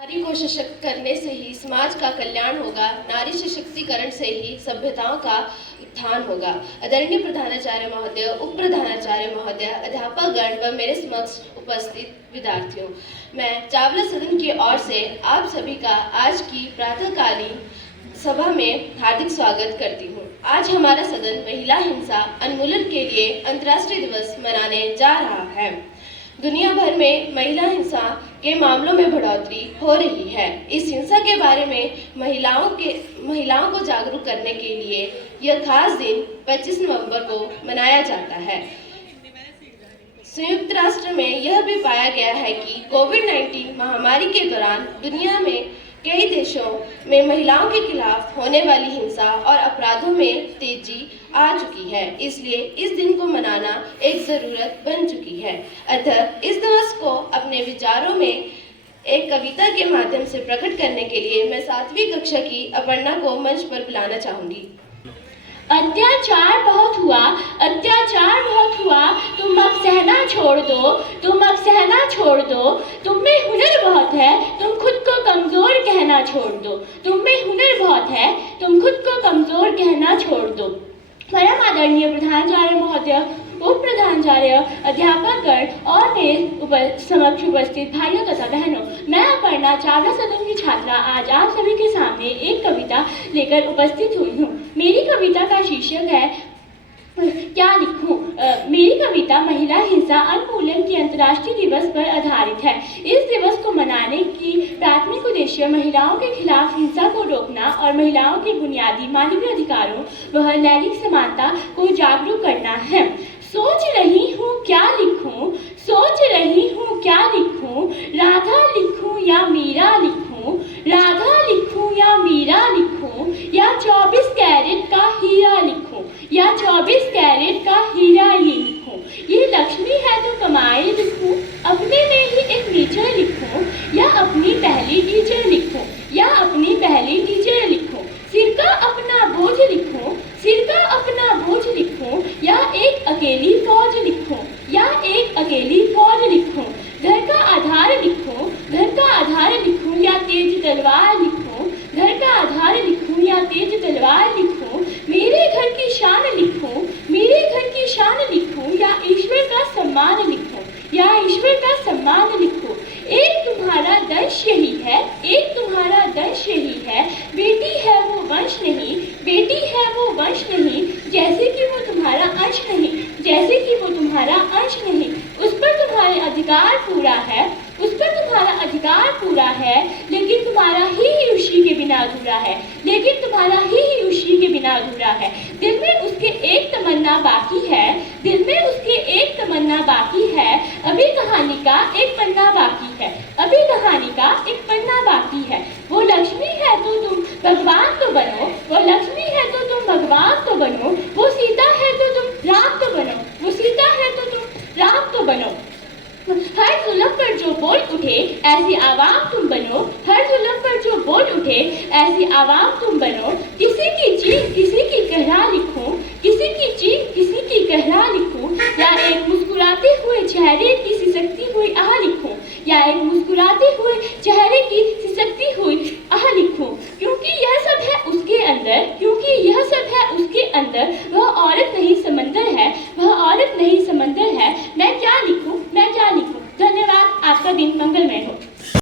नारी को सशक्त करने से ही समाज का कल्याण होगा। नारी सशक्तिकरण से ही सभ्यताओं का उत्थान होगा। आदरणीय प्रधानाचार्य महोदय, उप प्रधानाचार्य महोदय, अध्यापकगण व मेरे समक्ष उपस्थित विद्यार्थियों, मैं चावला सदन की ओर से आप सभी का आज की प्रातःकालीन सभा में हार्दिक स्वागत करती हूँ। आज हमारा सदन महिला हिंसा उन्मूलन के लिए अंतर्राष्ट्रीय दिवस मनाने जा रहा है। दुनिया भर में महिला हिंसा के मामलों में बढ़ोतरी हो रही है। इस हिंसा के बारे में महिलाओं को जागरूक करने के लिए यह खास दिन 25 नवंबर को मनाया जाता है। संयुक्त राष्ट्र में यह भी पाया गया है कि कोविड-19 महामारी के दौरान दुनिया में कई देशों में महिलाओं के खिलाफ होने वाली हिंसा और अपराधों में तेजी आ चुकी है। इसलिए इस दिन को मनाना एक ज़रूरत बन चुकी है। अतः इस दिवस को अपने विचारों में एक कविता के माध्यम से प्रकट करने के लिए मैं 7वीं कक्षा की अपर्णा को मंच पर बुलाना चाहूँगी। अत्याचार बहुत हुआ, अत्याचार बहुत हुआ, तुम अब सहना छोड़ दो, तुम अब सहना छोड़ दो। तुम में हुनर बहुत है, तुम खुद को कमजोर कहना छोड़ दो। तुम में हुनर बहुत है, तुम खुद को कमजोर कहना छोड़ दो। परम आदरणीय प्रधानाचार्य महोदय, उप प्रधानाचार्य, अध्यापकगण और मेरे समक्ष उपस्थित भाइयों तथा बहनों, मैं अपर्णा चावला सदन की छात्रा आज आप सभी के सामने एक कविता लेकर उपस्थित हुई हूँ। मेरी कविता का शीर्षक है क्या लिखूं। मेरी कविता महिला हिंसा उन्मूलन की अंतर्राष्ट्रीय दिवस पर आधारित है। इस दिवस को मनाने की प्राथमिक उद्देश्य महिलाओं के खिलाफ हिंसा को रोकना और महिलाओं के बुनियादी मानवीय अधिकारों व लैंगिक समानता को जागरूक करना है। सोच रही हूँ क्या लिखूं, सोच रही हूँ क्या लिखूं, राधा लिखूं या मीरा लिखूं, राधा लिखूं या मीरा लिखूं, या 24 कैरेट का हीरा लिखूं, या 24 कैरेट का हीरा ही लिखूं। ये लक्ष्मी है तो कमाए लिखूं, अपने में ही एक टीचर लिखूं, या अपनी पहली टीचर लिखूं, या अपनी पहली टीचर लिखूं। सिर का अपना बोझ लिखूं, सिर का अपना बोझ लिखूं, या एक अकेली फौज लिखूं, या एक अकेली फौज लिखूं। घर का आधार लिखूं, घर का आधार लिखूं, या तेज तलवार लिखूं, घर का आधार लिखूं, या तेज तलवार लिखूं। मेरे घर की शान लिखूं, मेरे घर की शान लिखूं, या ईश्वर का सम्मान लिखूं, या ईश्वर का सम्मान लिखूं। एक तुम्हारा दंश यही है, एक तुम्हारा दंश यही है, बेटी है वो वंश नहीं, बेटी है वो वंश नहीं, जैसे कि वो तुम्हारा अंश नहीं, जैसे कि वो तुम्हारा अंश नहीं। उस पर तुम्हारे अधिकार पूरा है, उस पर तुम्हारा अधिकार पूरा है, लेकिन तुम्हारा ही उसी के बिना अधूरा है, लेकिन तुम्हारा ही उसी के बिना अधूरा है। दिल में उसके एक तमन्ना बाकी है, दिल में उसके एक तमन्ना बाकी है, अभी कहानी का एक पन्ना बाकी है, अभी कहानी का एक पन्ना बाकी है। वो लक्ष्मी है तो तुम भगवान तो बनो, वो लक्ष्मी है तो तुम भगवान तो बनो, वो सीता है तो तुम राम तो बनो, वो सीता है तो तुम राम तो बनो। हर जुल्म पर जो बोल उठे ऐसी आवाम तुम बनो, हर जुल्म पर जो बोल उठे ऐसी आवाम तुम बनो। किसी की चीख किसी की कहरा लिखूं, किसी की चीख किसी की कहरा लिखूं, या एक मुस्कुराते हुए चेहरे की सिसकती हुई आह लिखूं, या एक मुस्कुराते हुए